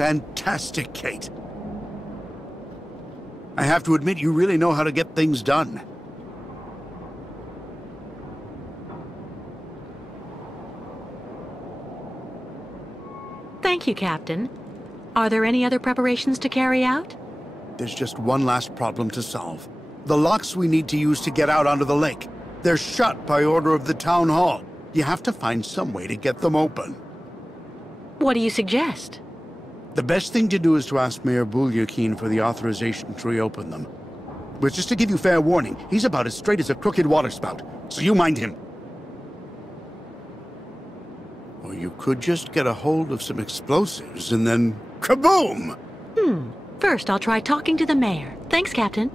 Fantastic, Kate. I have to admit, you really know how to get things done. Thank you, Captain. Are there any other preparations to carry out? There's just one last problem to solve. The locks we need to use to get out onto the lake. They're shut by order of the town hall. You have to find some way to get them open. What do you suggest? The best thing to do is to ask Mayor Bulyakin for the authorization to reopen them. But just to give you fair warning, he's about as straight as a crooked waterspout, so you mind him. Or you could just get a hold of some explosives and then kaboom! First, I'll try talking to the mayor. Thanks, Captain.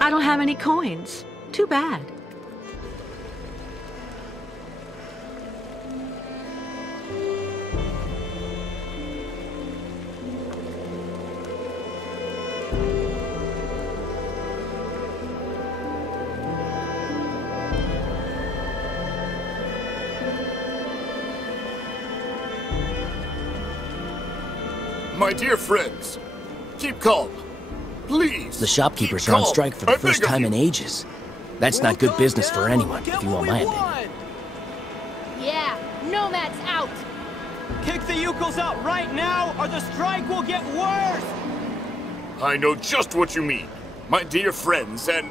I don't have any coins. Too bad. My dear friends, keep calm. Please. The shopkeepers are on strike for the first time in ages. That's not good business for anyone, if you want my opinion. Yeah, Nomad's out. Kick the Yukos out right now, or the strike will get worse! I know just what you mean, my dear friends, and...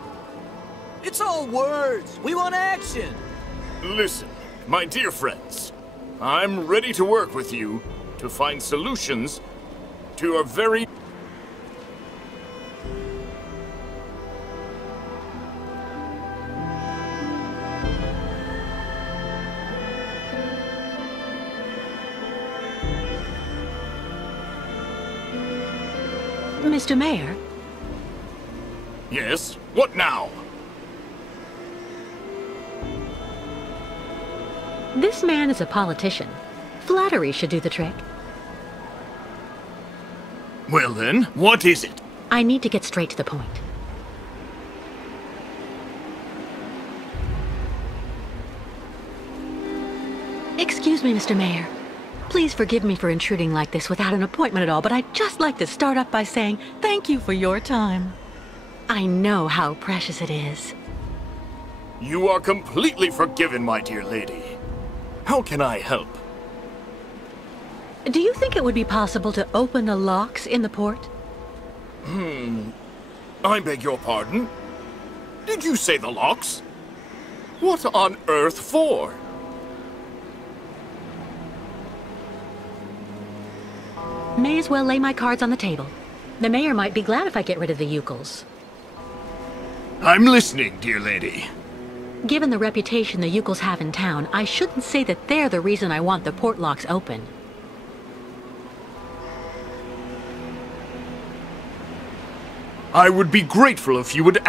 It's all words! We want action! Listen, my dear friends. I'm ready to work with you to find solutions to a very... Mr. Mayor? Yes? What now? This man is a politician. Flattery should do the trick. Well then, what is it? I need to get straight to the point. Excuse me, Mr. Mayor. Please forgive me for intruding like this without an appointment at all, but I'd just like to start up by saying thank you for your time. I know how precious it is. You are completely forgiven, my dear lady. How can I help? Do you think it would be possible to open the locks in the port? I beg your pardon? Did you say the locks? What on earth for? May as well lay my cards on the table. The mayor might be glad if I get rid of the Eucles. I'm listening, dear lady. Given the reputation the Eucles have in town, I shouldn't say that they're the reason I want the port locks open. I would be grateful if you would...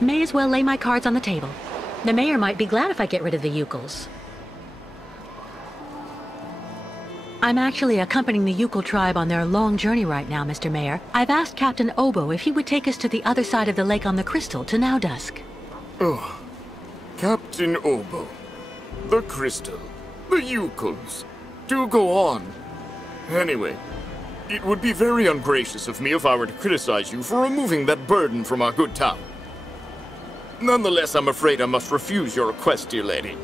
May as well lay my cards on the table. The mayor might be glad if I get rid of the Eucles. I'm actually accompanying the Eucle tribe on their long journey right now, Mr. Mayor. I've asked Captain Obo if he would take us to the other side of the lake on the Crystal to now dusk. Oh, Captain Obo, the Crystal, the Eucles. Do go on. Anyway, it would be very ungracious of me if I were to criticize you for removing that burden from our good town. Nonetheless, I'm afraid I must refuse your request, dear lady.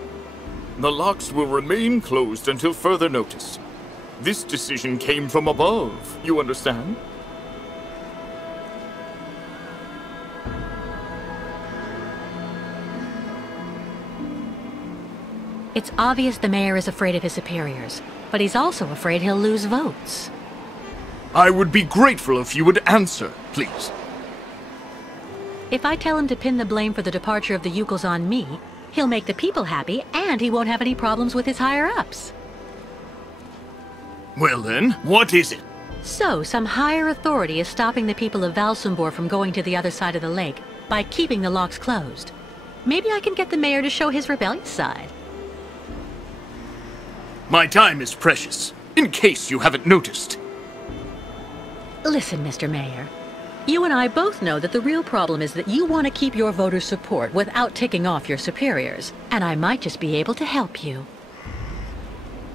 The locks will remain closed until further notice. This decision came from above, you understand? It's obvious the mayor is afraid of his superiors, but he's also afraid he'll lose votes. I would be grateful if you would answer, please. If I tell him to pin the blame for the departure of the Eucles on me, he'll make the people happy, and he won't have any problems with his higher-ups. Well then, what is it? So, some higher authority is stopping the people of Valsembor from going to the other side of the lake by keeping the locks closed. Maybe I can get the mayor to show his rebellious side. My time is precious, in case you haven't noticed. Listen, Mr. Mayor. You and I both know that the real problem is that you want to keep your voters' support without ticking off your superiors, and I might just be able to help you.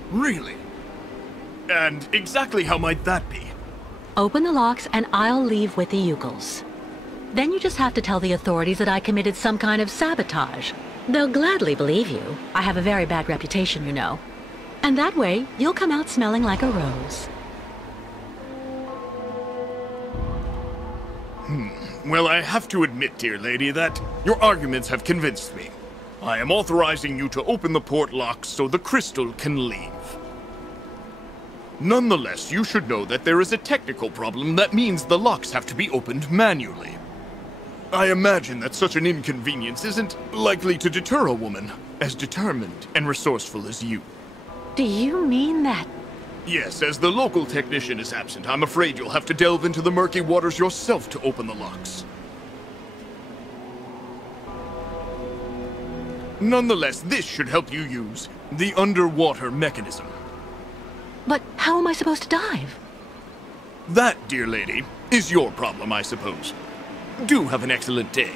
Really? And exactly how might that be? Open the locks and I'll leave with the Eucles. Then you just have to tell the authorities that I committed some kind of sabotage. They'll gladly believe you. I have a very bad reputation, you know. And that way, you'll come out smelling like a rose. Well, I have to admit, dear lady, that your arguments have convinced me. I am authorizing you to open the port locks so the Crystal can leave. Nonetheless, you should know that there is a technical problem that means the locks have to be opened manually. I imagine that such an inconvenience isn't likely to deter a woman as determined and resourceful as you. Do you mean that? Yes, as the local technician is absent, I'm afraid you'll have to delve into the murky waters yourself to open the locks. Nonetheless, this should help you use the underwater mechanism. But how am I supposed to dive? That, dear lady, is your problem, I suppose. Do have an excellent day.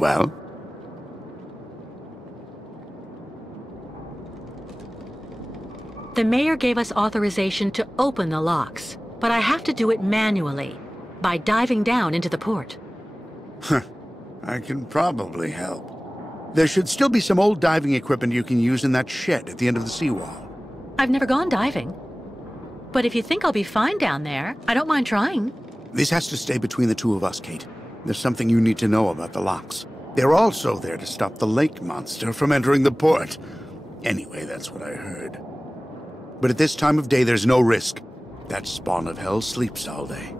Well? The mayor gave us authorization to open the locks, but I have to do it manually, by diving down into the port. I can probably help. There should still be some old diving equipment you can use in that shed at the end of the seawall. I've never gone diving. But if you think I'll be fine down there, I don't mind trying. This has to stay between the two of us, Kate. There's something you need to know about the locks. They're also there to stop the lake monster from entering the port. Anyway, that's what I heard. But at this time of day, there's no risk. That spawn of hell sleeps all day.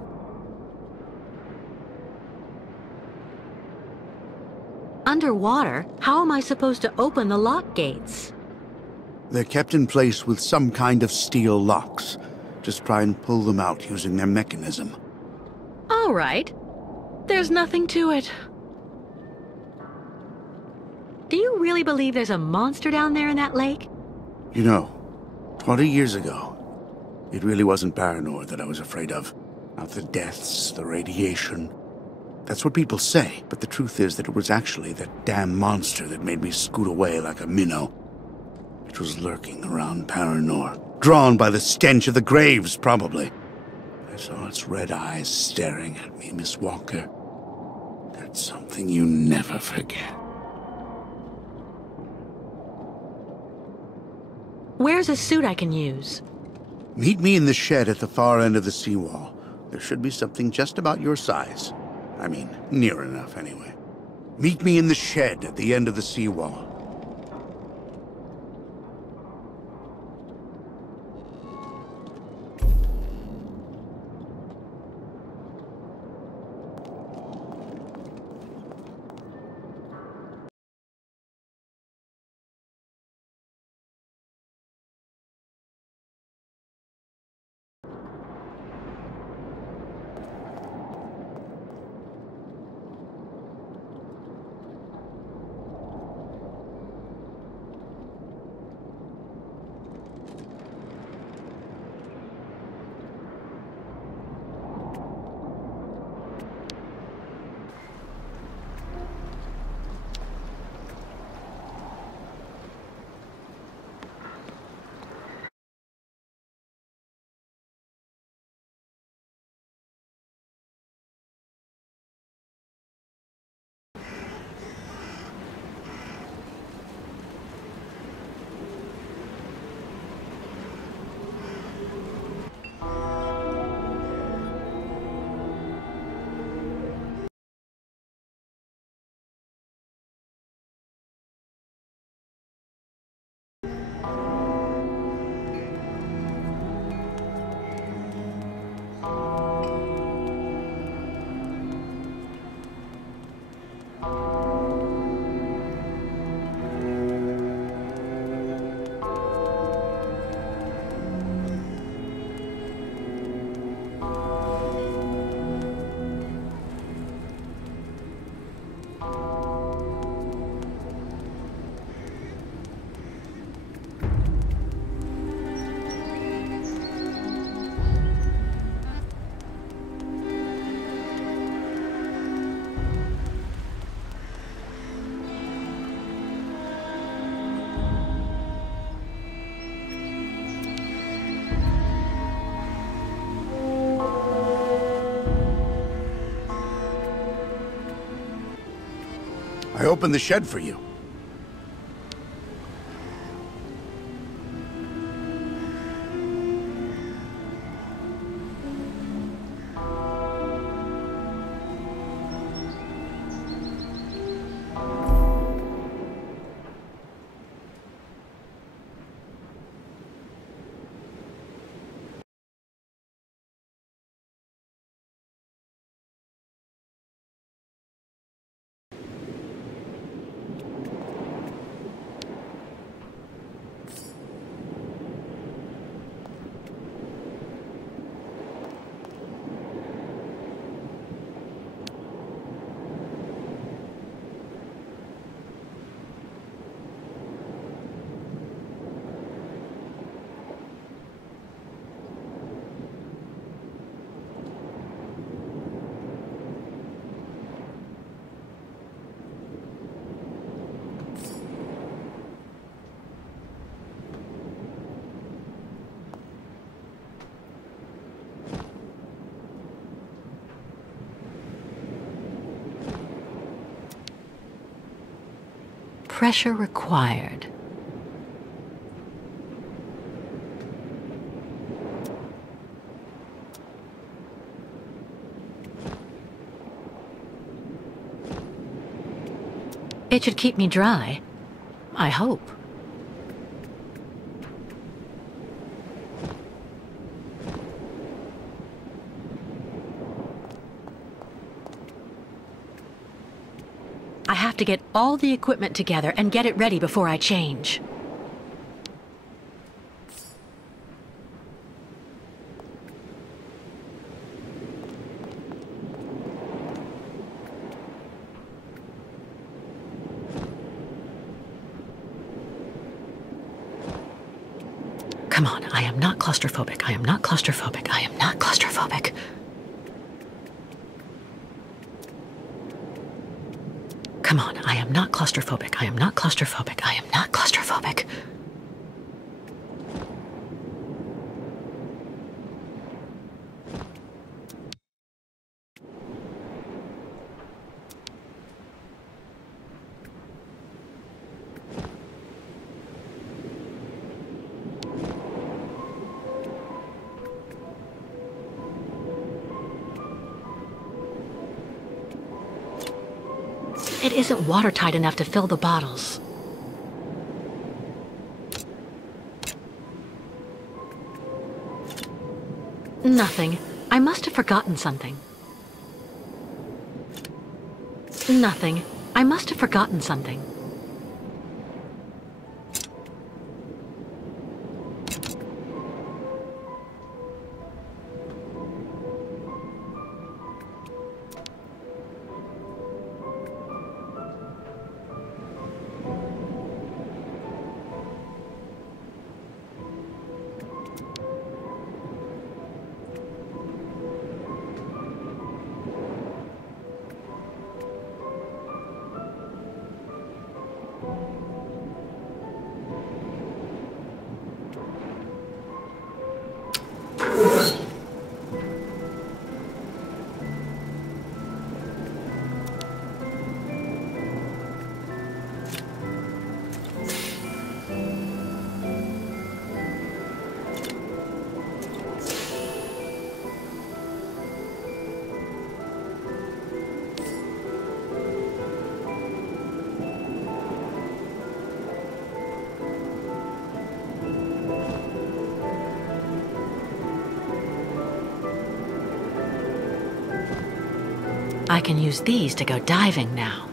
Underwater? How am I supposed to open the lock gates? They're kept in place with some kind of steel locks. Just try and pull them out using their mechanism. All right. There's nothing to it. Do you really believe there's a monster down there in that lake? You know, 20 years ago, it really wasn't Paranor that I was afraid of. Not the deaths, the radiation. That's what people say, but the truth is that it was actually that damn monster that made me scoot away like a minnow. It was lurking around Paranor, drawn by the stench of the graves, probably. I saw its red eyes staring at me, Miss Walker. That's something you never forget. Where's a suit I can use? Meet me in the shed at the far end of the seawall. There should be something just about your size. I mean, near enough, anyway. Meet me in the shed at the end of the seawall. I opened the shed for you. pressure required. It should keep me dry. I hope. I have to get all the equipment together and get it ready before I change. Come on, I am not claustrophobic. I am not claustrophobic. I am not claustrophobic. Come on, I am not claustrophobic. I am not claustrophobic. I am not claustrophobic. It isn't watertight enough to fill the bottles. Nothing. I must have forgotten something. Nothing. I must have forgotten something. I can use these to go diving now.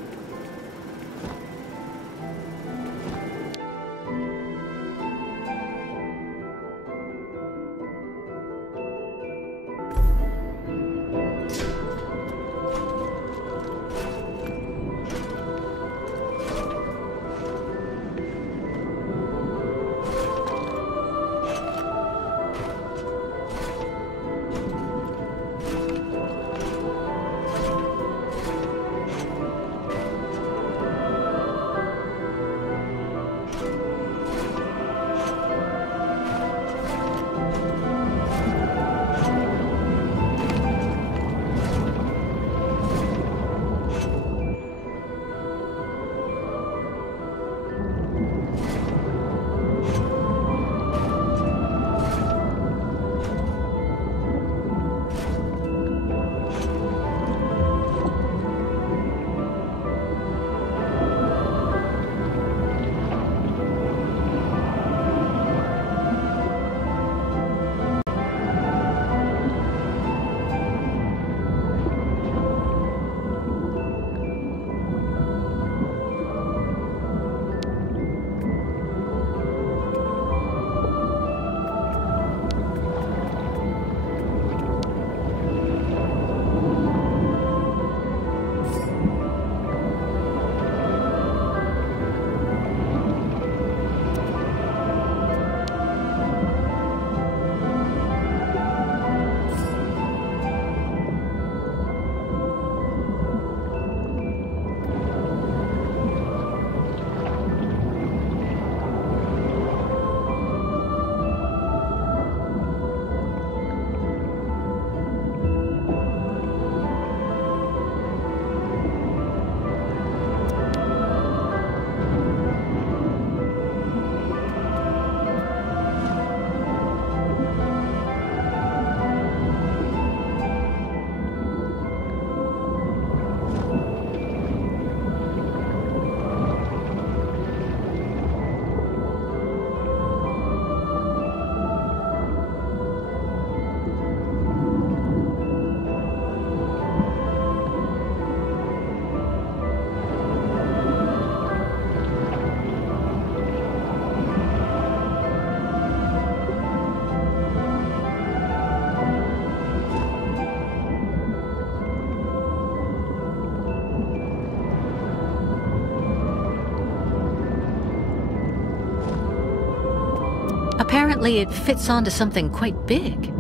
Apparently it fits onto something quite big.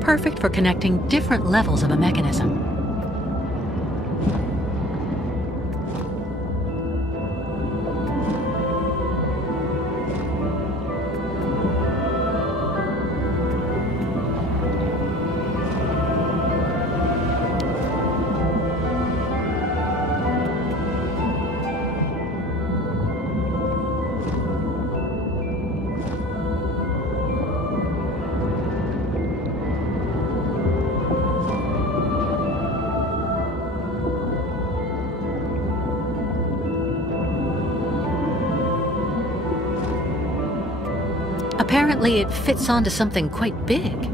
Perfect for connecting different levels of a mechanism. Apparently it fits onto something quite big.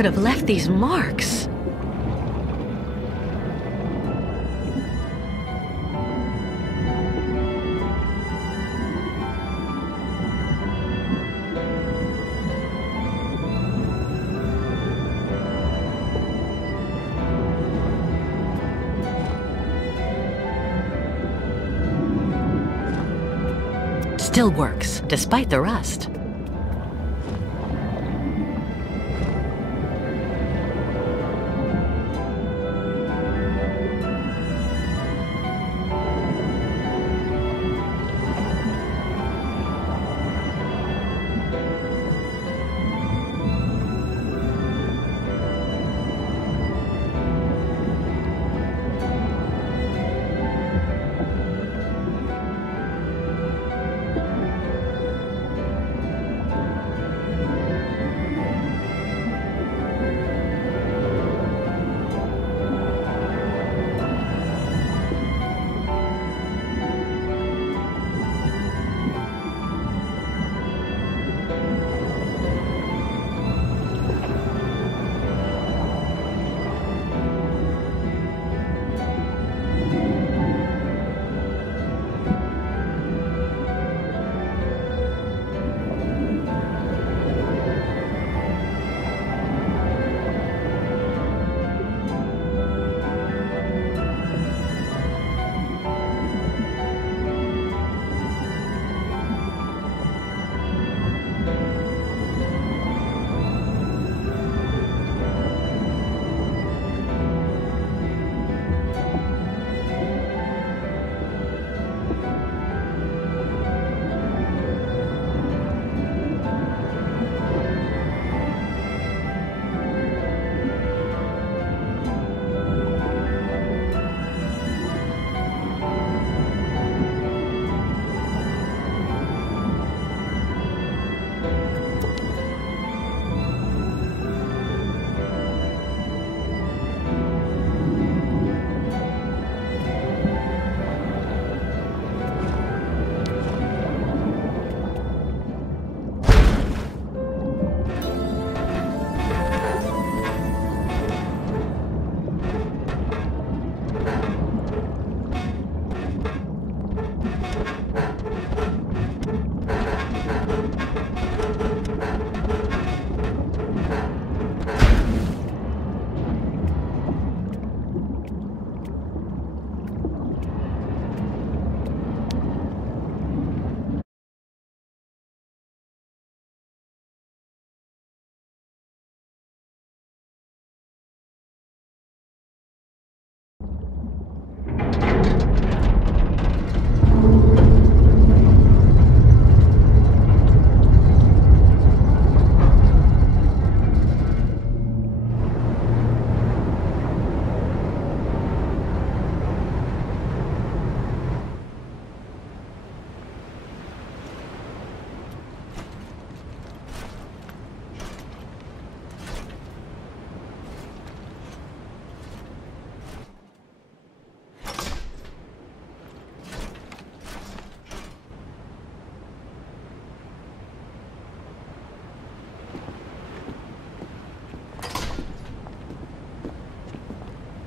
could have left these marks? Still works, despite the rust.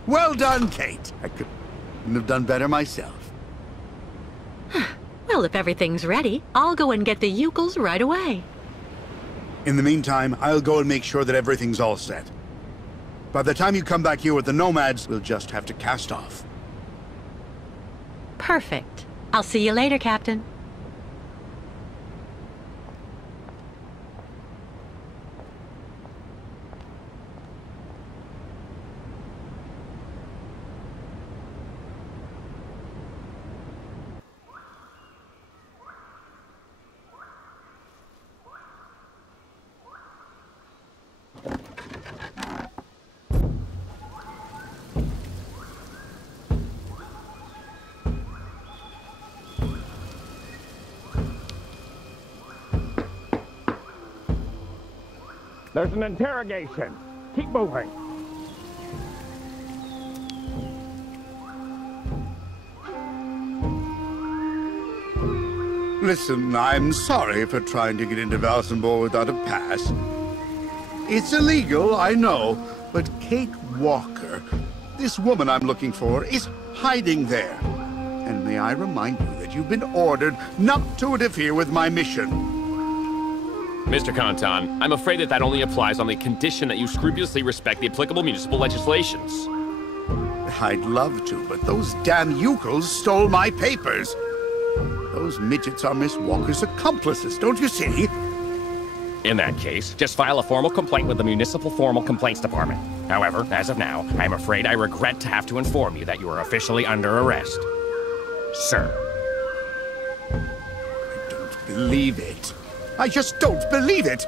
Well done, Kate. I couldn't have done better myself. Well, if everything's ready, I'll go and get the Eucals right away. In the meantime, I'll go and make sure that everything's all set. By the time you come back here with the Nomads, we'll just have to cast off. Perfect. I'll see you later, Captain. There's an interrogation. Keep moving. Listen, I'm sorry for trying to get into Valsembor without a pass. It's illegal, I know, but Kate Walker, this woman I'm looking for, is hiding there. And may I remind you that you've been ordered not to interfere with my mission. Mr. Kantan, I'm afraid that only applies on the condition that you scrupulously respect the applicable municipal legislations. I'd love to, but those damn Yukos stole my papers. Those midgets are Miss Walker's accomplices, don't you see? In that case, just file a formal complaint with the Municipal Formal Complaints Department. However, as of now, I'm afraid I regret to have to inform you that you are officially under arrest. Sir. I don't believe it. I just don't believe it!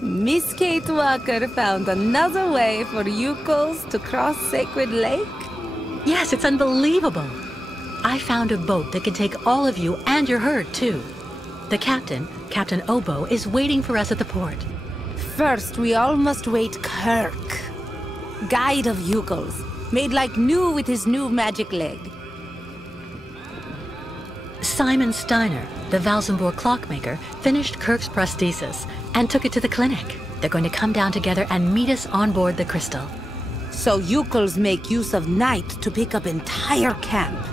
Miss Kate Walker found another way for Yukos to cross Sacred Lake? Yes, it's unbelievable. I found a boat that can take all of you and your herd, too. The captain, Captain Obo, is waiting for us at the port. First, we all must wait Kirk. Guide of Yukos, made like new with his new magic leg. Simon Steiner, the Valsembor clockmaker, finished Kirk's prosthesis and took it to the clinic. They're going to come down together and meet us on board the Crystal. So Yukos make use of night to pick up entire camp.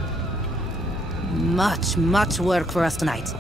Much work for us tonight.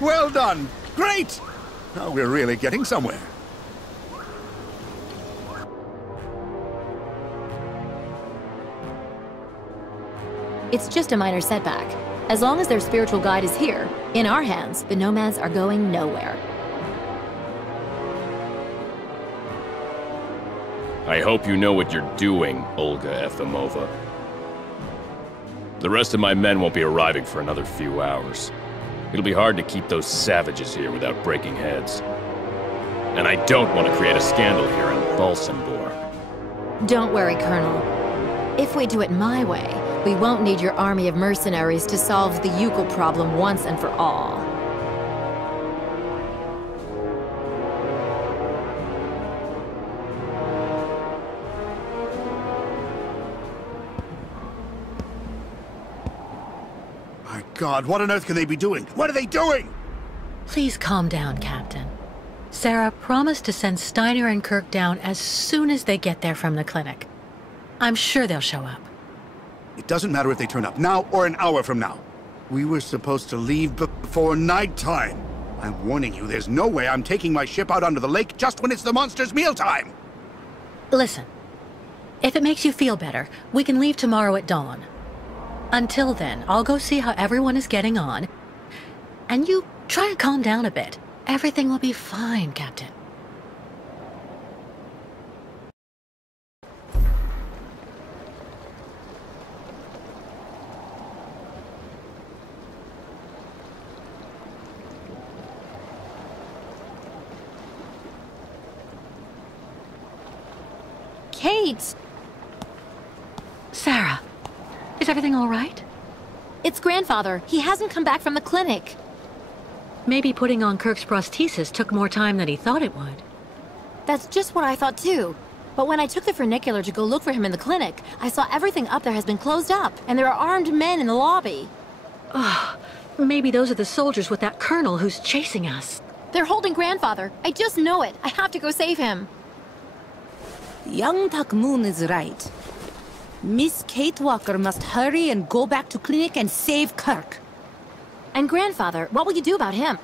Well done! Great! Now we're really getting somewhere. It's just a minor setback. As long as their spiritual guide is here, in our hands, the nomads are going nowhere. I hope you know what you're doing, Olga Efimova. The rest of my men won't be arriving for another few hours. It'll be hard to keep those savages here without breaking heads. And I don't want to create a scandal here in Valsembor. Don't worry, Colonel. If we do it my way, We won't need your army of mercenaries to solve the Ukel problem once and for all. My God, what on earth can they be doing? What are they doing? Please calm down, Captain. Sarah promised to send Steiner and Kirk down as soon as they get there from the clinic. I'm sure they'll show up. It doesn't matter if they turn up now or an hour from now. We were supposed to leave before nighttime. I'm warning you, there's no way I'm taking my ship out onto the lake just when it's the monster's mealtime. Listen, if it makes you feel better, we can leave tomorrow at dawn. Until then, I'll go see how everyone is getting on. And you try and calm down a bit. Everything will be fine, Captain. Kate! Sarah, is everything all right? It's grandfather. He hasn't come back from the clinic. Maybe putting on Kirk's prosthesis took more time than he thought it would. That's just what I thought too. But when I took the Funicular to go look for him in the clinic, I saw everything up there has been closed up, and there are armed men in the lobby. Oh, maybe those are the soldiers with that colonel who's chasing us. They're holding grandfather. I just know it. I have to go save him. Young Takmoon is right. Miss Kate Walker must hurry and go back to clinic and save Kirk. And grandfather, what will you do about him?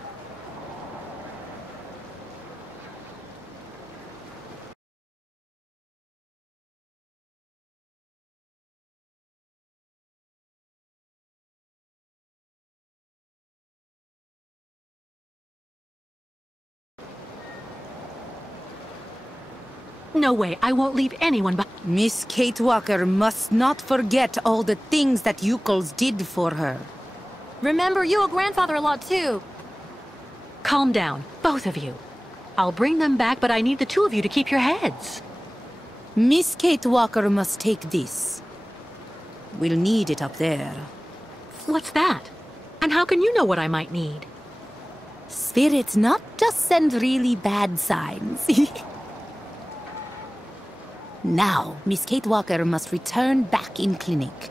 No way, I won't leave anyone behind. Miss Kate Walker must not forget all the things that Ukels did for her. Remember, you owe grandfather a lot too. Calm down, both of you. I'll bring them back, but I need the two of you to keep your heads. Miss Kate Walker must take this. We'll need it up there. What's that? And how can you know what I might need? Spirits not just send really bad signs. Now, Miss Kate Walker must return back in clinic.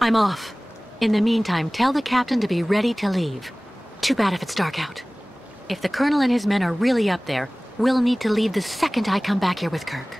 I'm off. In the meantime, tell the captain to be ready to leave. Too bad if it's dark out. If the colonel and his men are really up there, we'll need to leave the second I come back here with Kirk.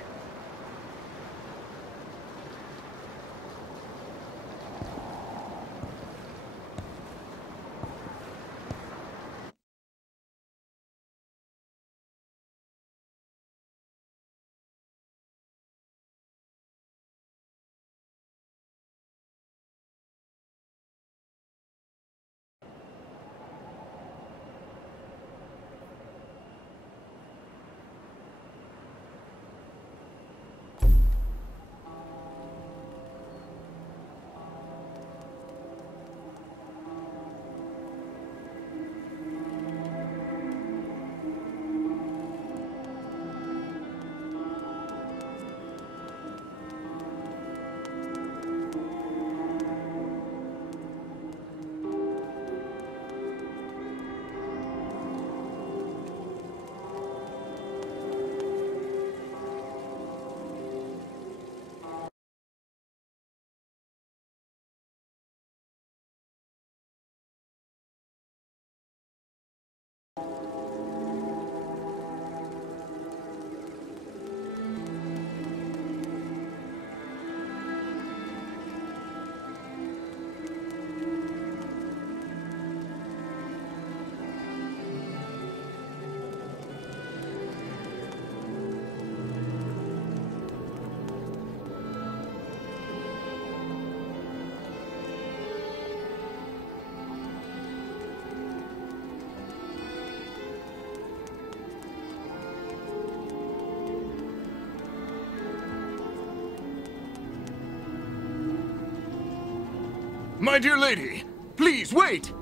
My dear lady, please wait!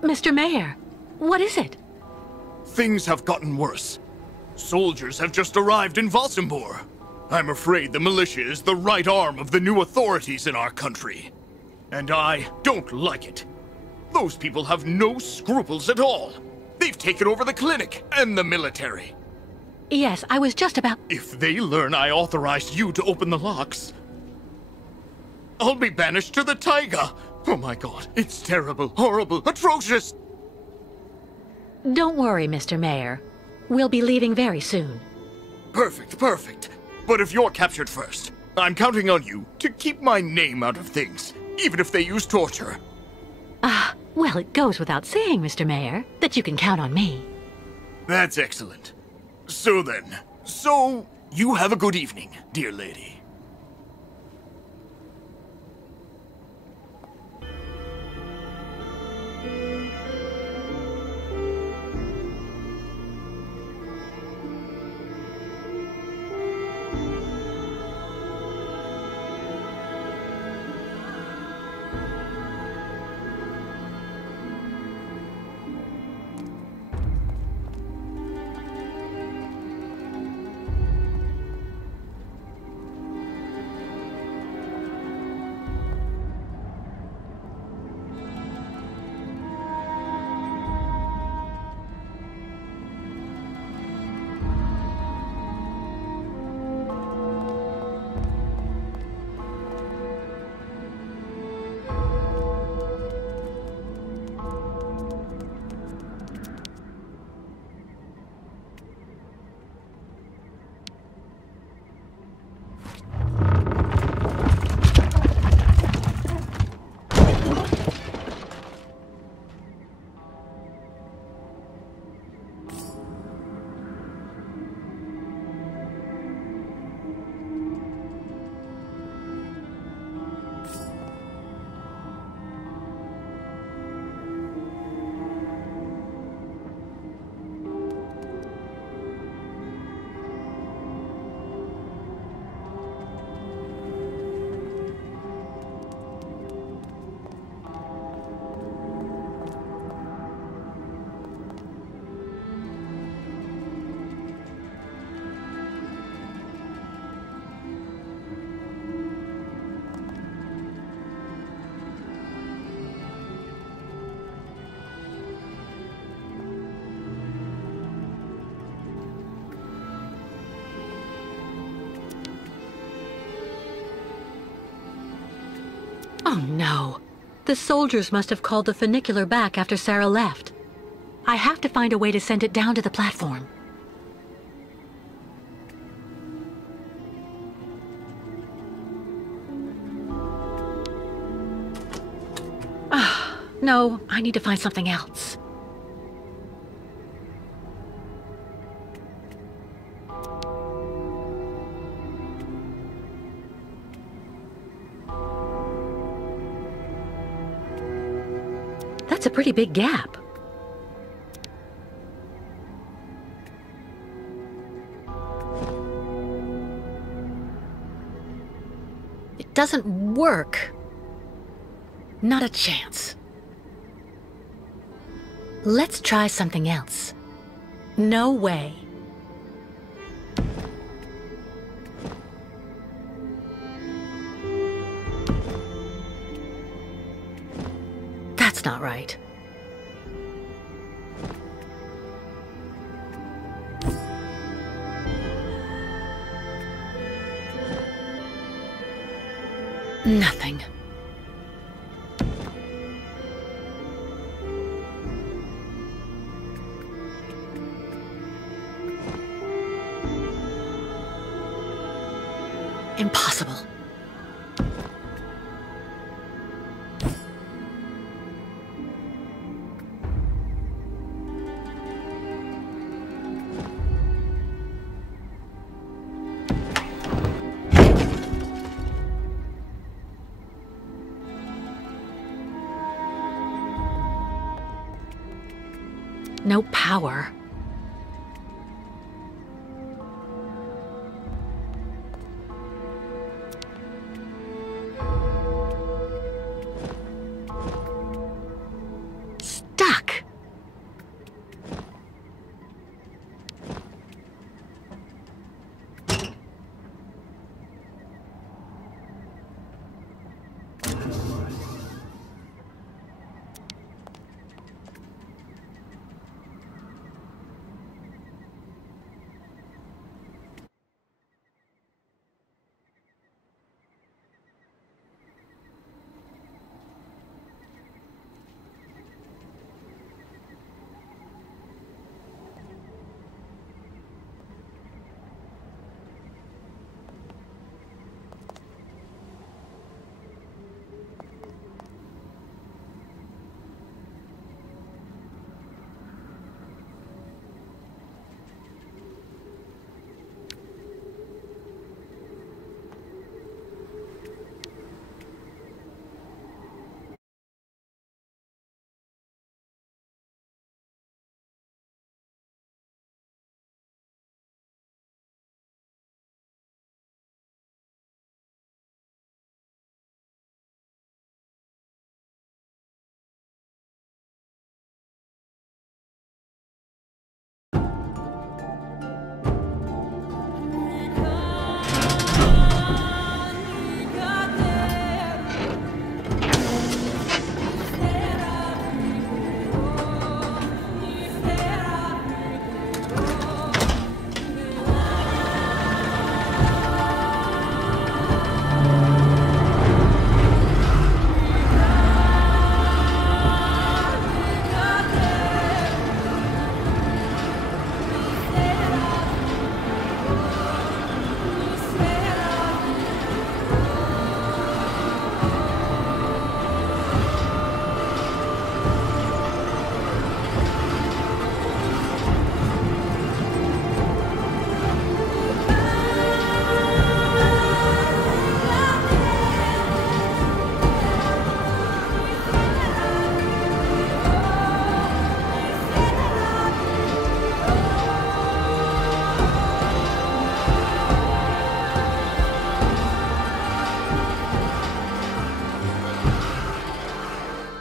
Mr. Mayor, what is it? Things have gotten worse. Soldiers have just arrived in Valsembor. I'm afraid the militia is the right arm of the new authorities in our country. And I don't like it. Those people have no scruples at all. They've taken over the clinic and the military. Yes, I was just about... If they learn I authorized you to open the locks, I'll be banished to the taiga. Oh my god, it's terrible, horrible, atrocious. Don't worry, Mr. Mayor. We'll be leaving very soon. Perfect, perfect. But if you're captured first, I'm counting on you to keep my name out of things, even if they use torture. Well, it goes without saying, Mr. Mayor, that you can count on me. That's excellent. So then, you have a good evening, dear lady. Oh no. The soldiers must have called the Funicular back after Sarah left. I have to find a way to send it down to the platform. No, I need to find something else. That's a pretty big gap. It doesn't work. Not a chance. Let's try something else. No way. That's not right. Nothing. Impossible. No power. Stuck.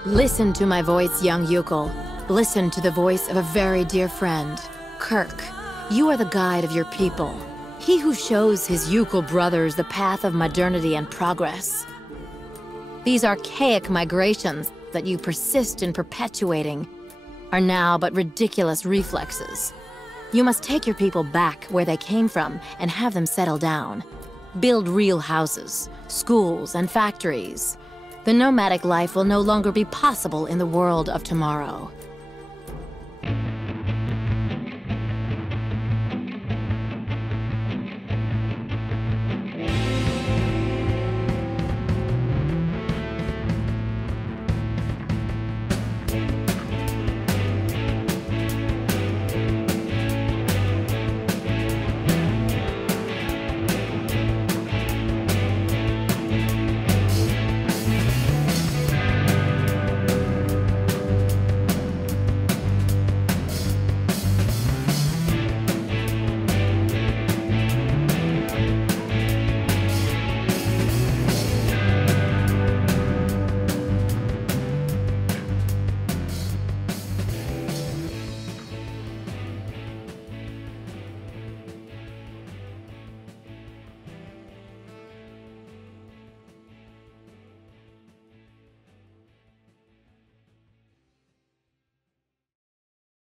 Listen to my voice, young Yukol. Listen to the voice of a very dear friend. Kirk, you are the guide of your people. He who shows his Yukol brothers the path of modernity and progress. These archaic migrations that you persist in perpetuating are now but ridiculous reflexes. You must take your people back where they came from and have them settle down. Build real houses, schools, and factories. The nomadic life will no longer be possible in the world of tomorrow.